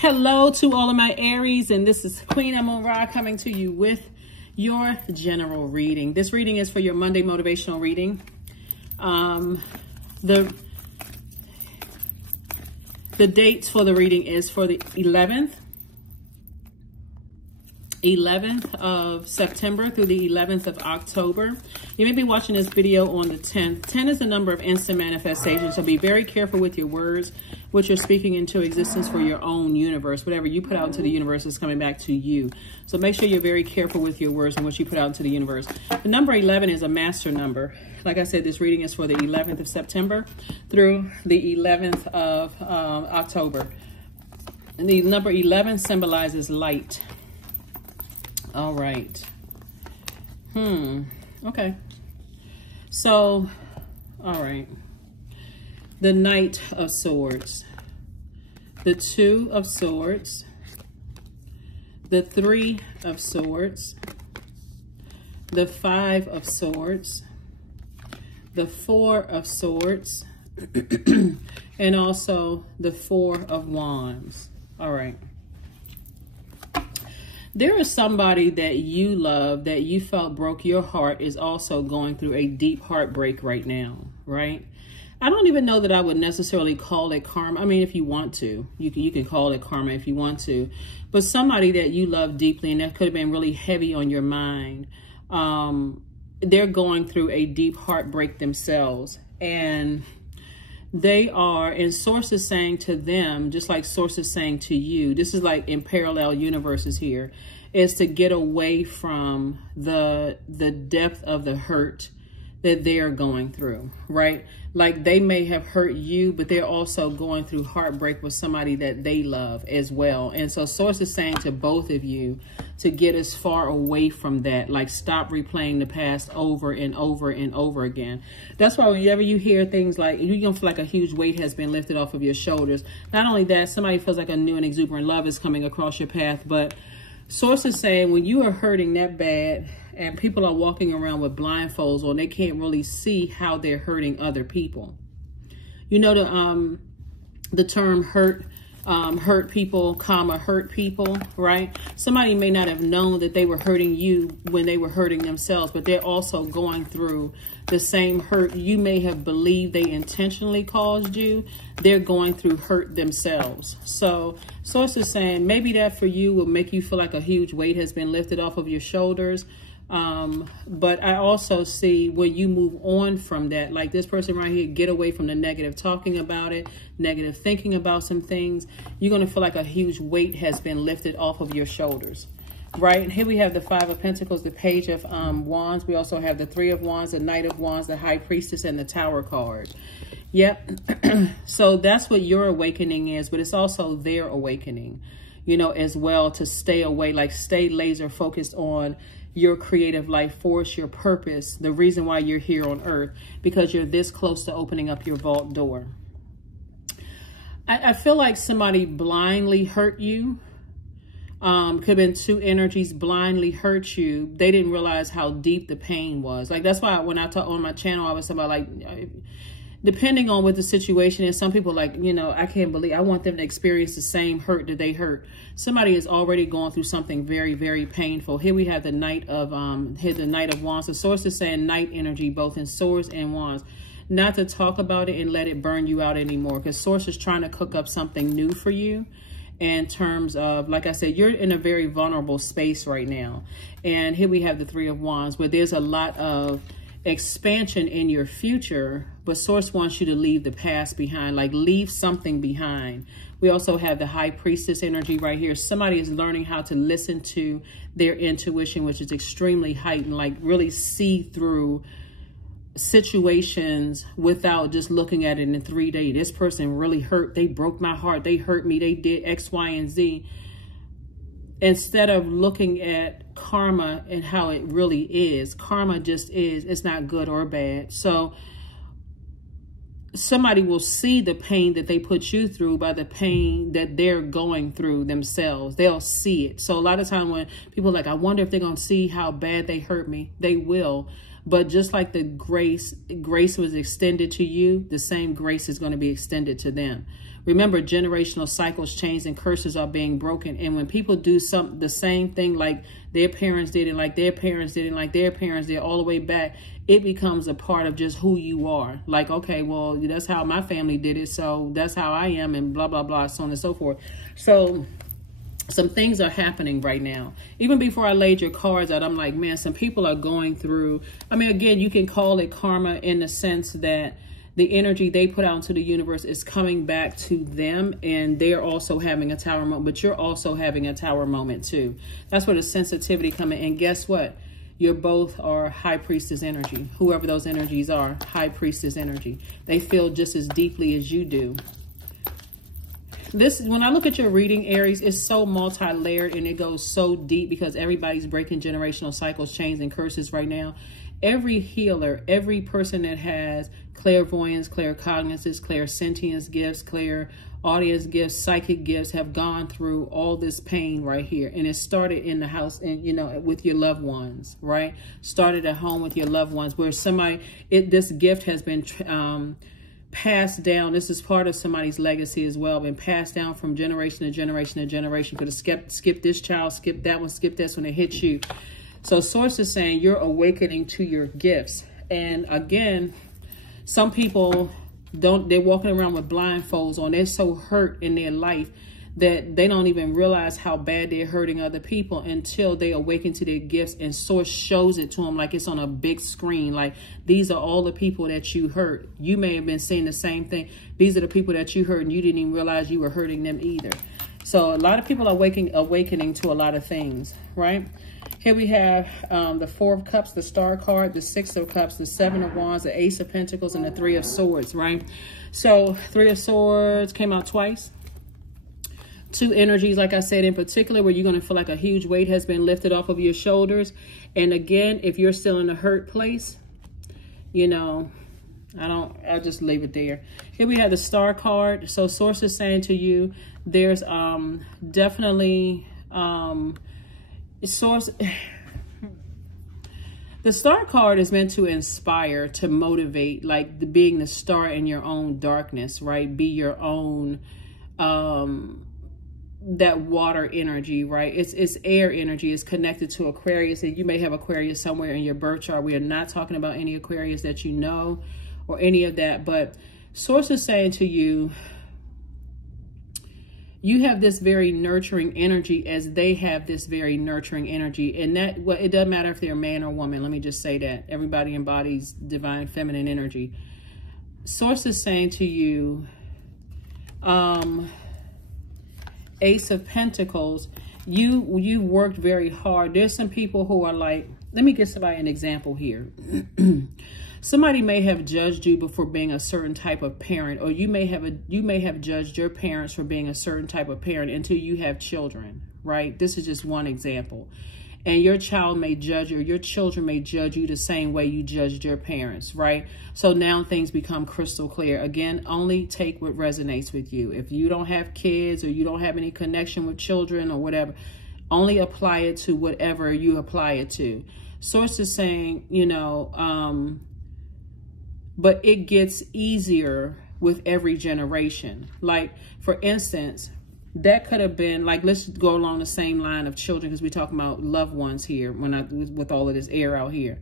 Hello to all of my Aries, and this is Queen Amun Ra coming to you with your general reading. This reading is for your Monday motivational reading. The dates for the reading is for the 11th of September through the 11th of October. You may be watching this video on the 10th. 10 is the number of instant manifestation, so be very careful with your words, what you're speaking into existence for your own universe. Whatever you put out into the universe is coming back to you. So make sure you're very careful with your words and what you put out into the universe. The number 11 is a master number. Like I said, this reading is for the 11th of September through the 11th of October. And the number 11 symbolizes light. All right. Okay. So, all right. The Knight of Swords, the Two of Swords, the Three of Swords, the Five of Swords, the Four of Swords, and also the Four of Wands. All right. There is somebody that you love that you felt broke your heart is also going through a deep heartbreak right now, right? I don't even know that I would necessarily call it karma. I mean, if you want to, you can call it karma if you want to. But somebody that you love deeply and that could have been really heavy on your mind, they're going through a deep heartbreak themselves. And they are, and Source is saying to them, just like Source is saying to you, this is like in parallel universes here, is to get away from the depth of the hurt that they are going through, right? Like they may have hurt you, but they're also going through heartbreak with somebody that they love as well. And so Source is saying to both of you to get as far away from that, like stop replaying the past over and over and over again. That's why whenever you hear things like, you're gonna feel like a huge weight has been lifted off of your shoulders. Not only that, somebody feels like a new and exuberant love is coming across your path, but Source is saying when you are hurting that bad and people are walking around with blindfolds on, they can't really see how they're hurting other people. You know the term hurt people, hurt people, right? Somebody may not have known that they were hurting you when they were hurting themselves, but they're also going through the same hurt you may have believed they intentionally caused you. They're going through hurt themselves. So Source is saying maybe that for you will make you feel like a huge weight has been lifted off of your shoulders. But I also see when you move on from that, like this person right here, get away from the negative talking about it, negative thinking about some things. You're going to feel like a huge weight has been lifted off of your shoulders, right? And here we have the Five of Pentacles, the Page of Wands. We also have the Three of Wands, the Knight of Wands, the High Priestess, and the Tower card. Yep. So that's what your awakening is, but it's also their awakening, you know, as well, to stay away, like stay laser focused on your creative life force, your purpose, the reason why you're here on earth, because you're this close to opening up your vault door. I feel like somebody blindly hurt you. Could have been two energies blindly hurt you. They didn't realize how deep the pain was. Like that's why when I talk on my channel, I was talking about like, depending on what the situation is, some people like, you know, I can't believe, I want them to experience the same hurt that they hurt. Somebody is already going through something very, very painful. Here we have the Knight of Wands. The Source is saying Knight energy, both in swords and wands. Not to talk about it and let it burn you out anymore, because Source is trying to cook up something new for you in terms of, like I said, you're in a very vulnerable space right now. And here we have the Three of Wands, where there's a lot of expansion in your future, but Source wants you to leave the past behind, like leave something behind. We also have the High Priestess energy right here. Somebody is learning how to listen to their intuition, which is extremely heightened, like really see through situations without just looking at it in 3D. This person really hurt. They broke my heart. They hurt me. They did X, Y, and Z. Instead of looking at karma and how it really is, karma just is. It's not good or bad. So somebody will see the pain that they put you through by the pain that they're going through themselves. They'll see it. So a lot of time when people are like, I wonder if they're going to see how bad they hurt me, they will. But just like the grace was extended to you, the same grace is going to be extended to them. Remember, generational cycles change and curses are being broken. And when people do the same thing like their parents did, and like their parents did, and like their parents did, all the way back, it becomes a part of just who you are. Like, okay, well, that's how my family did it, so that's how I am, and blah, blah, blah, so on and so forth. So some things are happening right now. Even before I laid your cards out, I'm like, man, some people are going through, I mean, again, you can call it karma in the sense that the energy they put out into the universe is coming back to them, and they're also having a tower moment, but you're also having a tower moment too. That's where the sensitivity comes in. And guess what? You're both are high priestess energy. Whoever those energies are, high priestess energy. They feel just as deeply as you do. This, when I look at your reading, Aries, it's so multi-layered and it goes so deep because everybody's breaking generational cycles, chains, and curses right now. Every healer, every person that has clairvoyance, claircognizance, clairsentience gifts, clairaudience gifts, psychic gifts have gone through all this pain right here. And it started in the house and, you know, with your loved ones, right? Started at home with your loved ones where somebody, this gift has been passed down. This is part of somebody's legacy as well, been passed down from generation to generation to generation. Could have skipped this child, skip that one, skip this when it hits you. So source is saying you're awakening to your gifts. And again, some people they're walking around with blindfolds on. They're so hurt in their life that they don't even realize how bad they're hurting other people until they awaken to their gifts, and source shows it to them like it's on a big screen. Like, these are all the people that you hurt. You may have been saying the same thing. These are the people that you hurt and you didn't even realize you were hurting them either. So a lot of people are awakening to a lot of things, right? Here we have the Four of Cups, the Star card, the Six of Cups, the Seven of Wands, the Ace of Pentacles, and the Three of Swords, right? So Three of Swords came out twice. Two energies, like I said, in particular, where you're going to feel like a huge weight has been lifted off of your shoulders. And again, if you're still in a hurt place, you know, I'll just leave it there. Here we have the Star card. So source is saying to you, there's definitely source. The Star card is meant to inspire, to motivate, like being the star in your own darkness, right? Be your own that water energy, right? It's air energy. It's connected to Aquarius, and you may have Aquarius somewhere in your birth chart. We are not talking about any Aquarius that you know or any of that, but source is saying to you, you have this very nurturing energy as they have this very nurturing energy. And that, well, it doesn't matter if they're a man or woman. Let me just say that. Everybody embodies divine feminine energy. Source is saying to you, Ace of Pentacles, you worked very hard. There's some people who are like, let me give somebody an example here. Somebody may have judged you for being a certain type of parent, or you may have judged your parents for being a certain type of parent until you have children, right? This is just one example. And your child may judge, or your children may judge you the same way you judged your parents, right? So now things become crystal clear. Again, only take what resonates with you. If you don't have kids, or you don't have any connection with children or whatever, only apply it to whatever you apply it to. Source is saying, you know, but it gets easier with every generation. Like, for instance, that could have been, like, let's go along the same line of children, because we're talking about loved ones here with all of this air out here.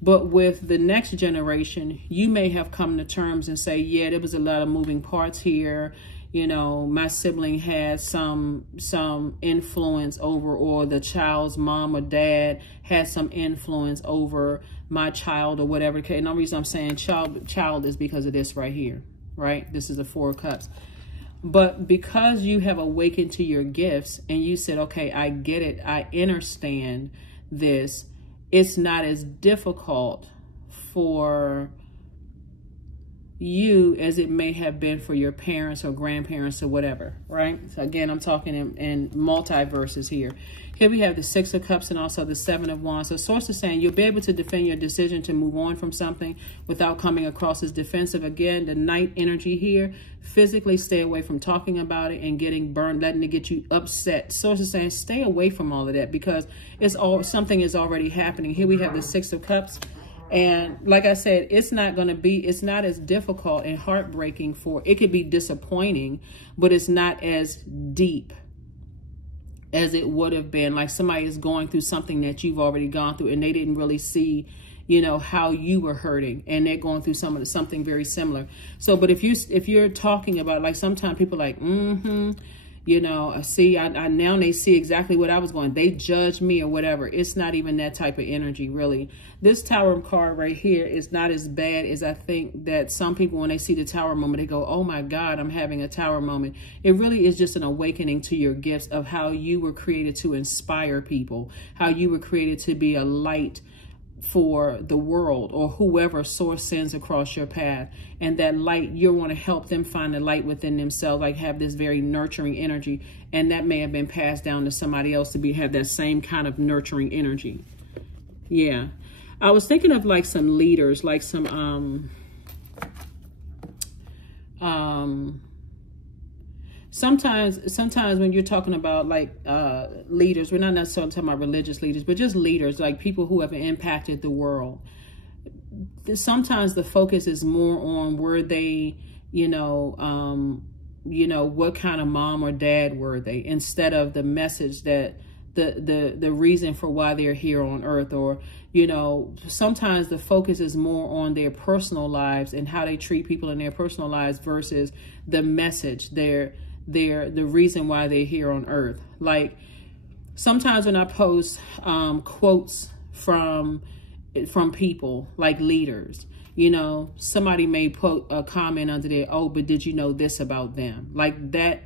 But with the next generation, you may have come to terms and say, yeah, there was a lot of moving parts here. You know, my sibling had some influence over, or the child's mom or dad had some influence over my child, or whatever. And the reason I'm saying child is because of this right here, right? This is the Four of Cups. But because you have awakened to your gifts and you said, okay, I get it, I understand this, it's not as difficult for you as it may have been for your parents or grandparents or whatever, right? So again, I'm talking in multiverses here. Here we have the Six of Cups and also the Seven of Wands. So source is saying you'll be able to defend your decision to move on from something without coming across as defensive. Again, the Knight energy here, physically stay away from talking about it and getting burned, letting it get you upset. Source is saying stay away from all of that, because it's all, something is already happening. Here we have the Six of Cups. And like I said, it's not as difficult and heartbreaking it could be disappointing, but it's not as deep as it would have been. Like somebody is going through something that you've already gone through and they didn't really see, you know, how you were hurting, and they're going through something very similar. So, but if you're talking about, like, sometimes people are like, you know, see, I now they see exactly what I was going. They judge me or whatever. It's not even that type of energy, really. This Tower card right here is not as bad as I think that some people, when they see the Tower moment, they go, oh my God, I'm having a Tower moment. It really is just an awakening to your gifts of how you were created to inspire people, how you were created to be a light for the world or whoever source sends across your path. And that light, you want to help them find the light within themselves, like have this very nurturing energy. And that may have been passed down to somebody else to have that same kind of nurturing energy. Yeah. I was thinking of like some leaders, like some, sometimes when you're talking about like leaders, we're not necessarily talking about religious leaders, but just leaders, like people who have impacted the world. Sometimes the focus is more on were they, you know, what kind of mom or dad were they, instead of the message that the reason for why they're here on earth. Or, you know, sometimes the focus is more on their personal lives and how they treat people in their personal lives versus the message, the reason why they're here on earth. Like sometimes when I post quotes from people like leaders, you know, somebody may put a comment under there, oh, but did you know this about them? Like that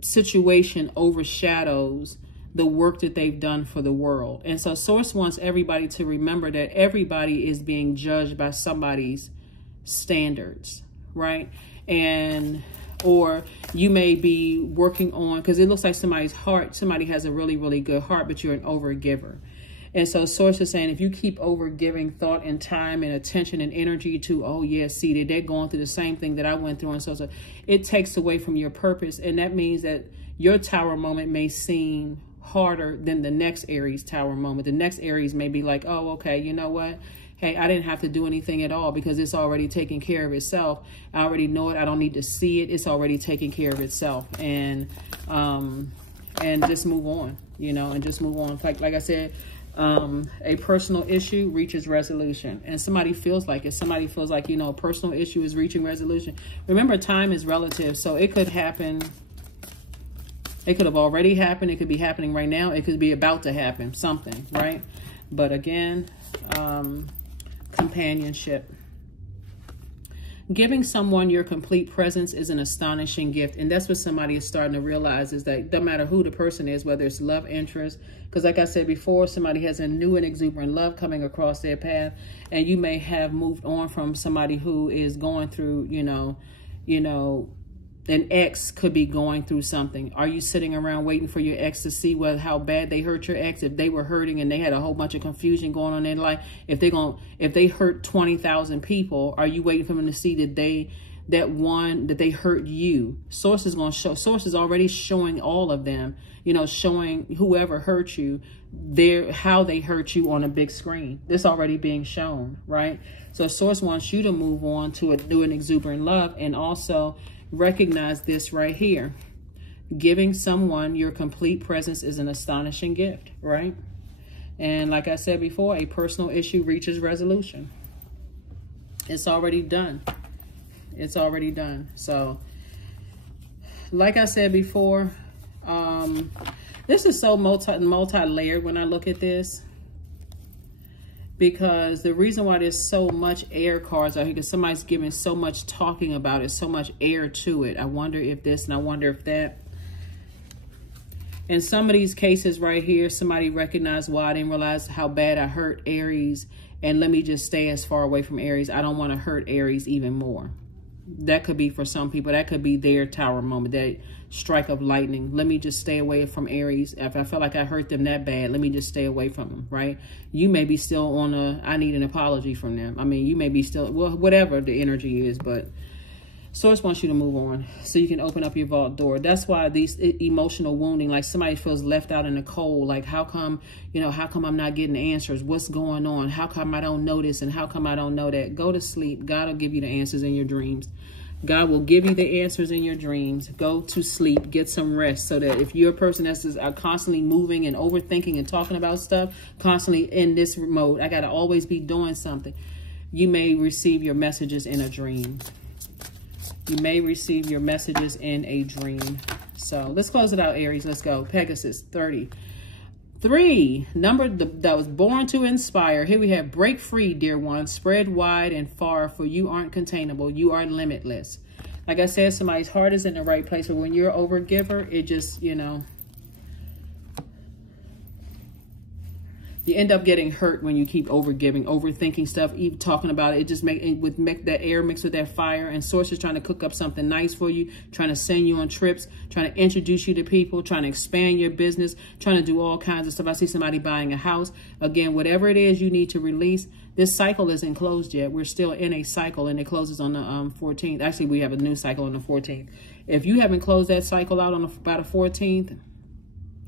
situation overshadows the work that they've done for the world. And so Source wants everybody to remember that everybody is being judged by somebody's standards, right? And or you may be working on, because it looks like somebody's heart, somebody has a really, really good heart, but you're an overgiver. And so Source is saying, if you keep overgiving thought and time and attention and energy to, oh yeah, see, they're going through the same thing that I went through. And so it takes away from your purpose. And that means that your Tower moment may seem harder than the next Aries Tower moment. The next Aries may be like, oh, okay, you know what? Hey, I didn't have to do anything at all because it's already taking care of itself. I already know it. I don't need to see it. It's already taking care of itself. And just move on, you know, and just move on. Like I said, a personal issue reaches resolution, and somebody feels like it. Somebody feels like, you know, a personal issue is reaching resolution. Remember, time is relative. So it could happen. It could have already happened. It could be happening right now. It could be about to happen, something, right? But again, companionship. Giving someone your complete presence is an astonishing gift. And that's what somebody is starting to realize, is that no matter who the person is, whether it's love interest, because like I said before, somebody has a new and exuberant love coming across their path, and you may have moved on from somebody who is going through, you know, an ex could be going through something. Are you sitting around waiting for your ex to see how bad they hurt your ex? If they were hurting and they had a whole bunch of confusion going on in their life, if they hurt 20,000 people, are you waiting for them to see that they hurt you? Source is going to show. Source is already showing all of them, you know, showing whoever hurt you, how they hurt you on a big screen. This already being shown, right? So Source wants you to move on to a new and exuberant love, and also recognize this right here. Giving someone your complete presence is an astonishing gift, right? And like I said before, a personal issue reaches resolution. It's already done. It's already done. So, like I said before, this is so multi-layered when I look at this. Because the reason why there's so much air cards out here, because somebody's giving so much talking about it, so much air to it. I wonder if this and I wonder if that. In some of these cases right here, somebody recognized, well, I didn't realize how bad I hurt Aries, and let me just stay as far away from Aries. I don't want to hurt Aries even more. That could be for some people. That could be their Tower moment, that strike of lightning. Let me just stay away from Aries. If I felt like I hurt them that bad, let me just stay away from them, right? You may be still on I need an apology from them. I mean, you may be still, well, whatever the energy is, but Source wants you to move on so you can open up your vault door. That's why these emotional wounding, like somebody feels left out in the cold. Like, how come, how come I'm not getting answers? What's going on? How come I don't know this? And how come I don't know that? Go to sleep. God will give you the answers in your dreams. God will give you the answers in your dreams. Go to sleep. Get some rest so that if you're a person that's constantly moving and overthinking and talking about stuff, constantly in this mode, I got to always be doing something. You may receive your messages in a dream. You may receive your messages in a dream. So let's close it out, Aries. Let's go. Pegasus, 33. Number that was born to inspire. Here we have break free, dear one. Spread wide and far, for you aren't containable. You are limitless. Like I said, somebody's heart is in the right place. But when you're an overgiver, it just, you end up getting hurt when you keep overgiving, overthinking stuff, even talking about it. It just make that air mixed with that fire. And Source is trying to cook up something nice for you, trying to send you on trips, trying to introduce you to people, trying to expand your business, trying to do all kinds of stuff. I see somebody buying a house. Again, whatever it is you need to release. This cycle isn't closed yet. We're still in a cycle, and it closes on the 14th. Actually, we have a new cycle on the 14th. If you haven't closed that cycle out on by the 14th,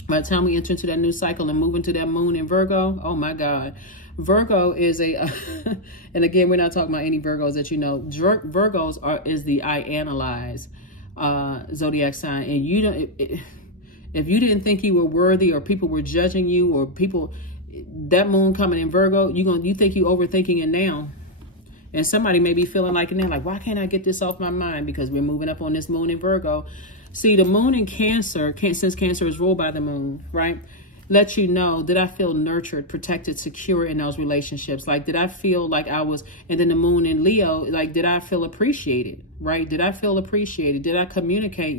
by the time we enter into that new cycle and move into that moon in Virgo, oh my God. Virgo is and again, we're not talking about any Virgos that you know. Virgos is the I analyze zodiac sign. And you don't, if you didn't think you were worthy, or people were judging you, or people, that moon coming in Virgo, you think you overthinking it now. And somebody may be feeling like it now, like, why can't I get this off my mind? Because we're moving up on this moon in Virgo. See, the moon in Cancer, since Cancer is ruled by the moon, right? Let you know, did I feel nurtured, protected, secure in those relationships? Like, did I feel like I was, and then the moon in Leo, like, did I feel appreciated, right? Did I feel appreciated? Did I communicate,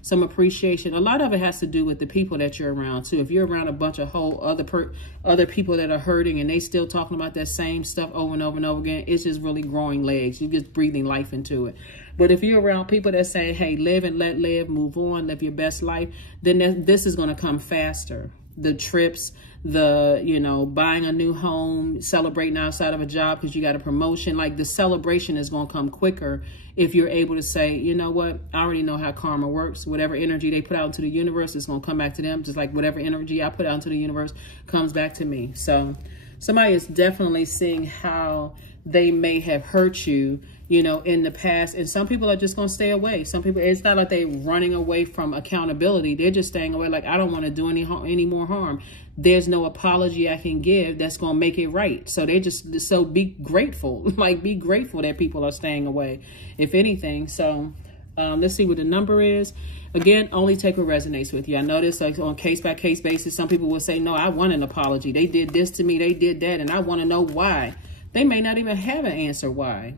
some appreciation? A lot of it has to do with the people that you're around, too. If you're around a bunch of other people that are hurting and they still talking about that same stuff over and over and over again, it's just really growing legs. You're just breathing life into it. But if you're around people that say, hey, live and let live, move on, live your best life, then this is going to come faster. The trips, buying a new home, celebrating outside of a job because you got a promotion, like the celebration is going to come quicker if you're able to say, you know what, I already know how karma works. Whatever energy they put out into the universe is going to come back to them, just like whatever energy I put out into the universe comes back to me. So somebody is definitely seeing how they may have hurt you, in the past. And some people are just going to stay away. Some people, it's not like they're running away from accountability. They're just staying away. Like, I don't want to do any more harm. There's no apology I can give that's going to make it right. So so be grateful. Like, be grateful that people are staying away, if anything. So let's see what the number is. Again, only take what resonates with you. I know this, like, on case-by-case basis. Some people will say, no, I want an apology. They did this to me. They did that. And I want to know why. They may not even have an answer why.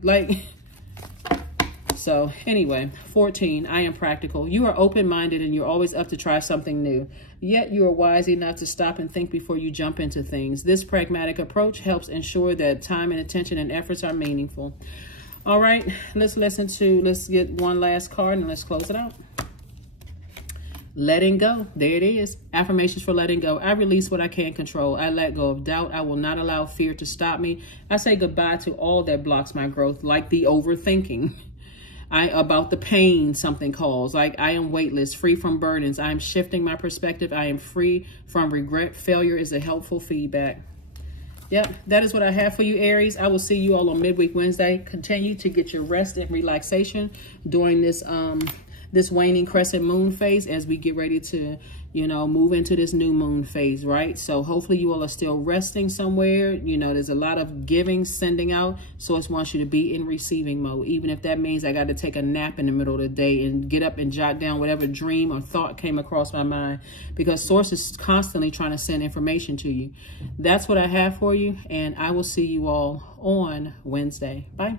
So anyway, 14, I am practical. You are open-minded and you're always up to try something new. Yet you are wise enough to stop and think before you jump into things. This pragmatic approach helps ensure that time and attention and efforts are meaningful. All right, let's get one last card and let's close it out. Letting go. There it is. Affirmations for letting go. I release what I can't control. I let go of doubt. I will not allow fear to stop me. I say goodbye to all that blocks my growth, like the overthinking. About the pain something calls. Like, I am weightless, free from burdens. I am shifting my perspective. I am free from regret. Failure is a helpful feedback. Yep, that is what I have for you, Aries. I will see you all on Midweek Wednesday. Continue to get your rest and relaxation during this this waning crescent moon phase as we get ready to, move into this new moon phase, right? So hopefully you all are still resting somewhere. There's a lot of giving, sending out. Source wants you to be in receiving mode, even if that means I got to take a nap in the middle of the day and get up and jot down whatever dream or thought came across my mind, because Source is constantly trying to send information to you. That's what I have for you, and I will see you all on Wednesday. Bye.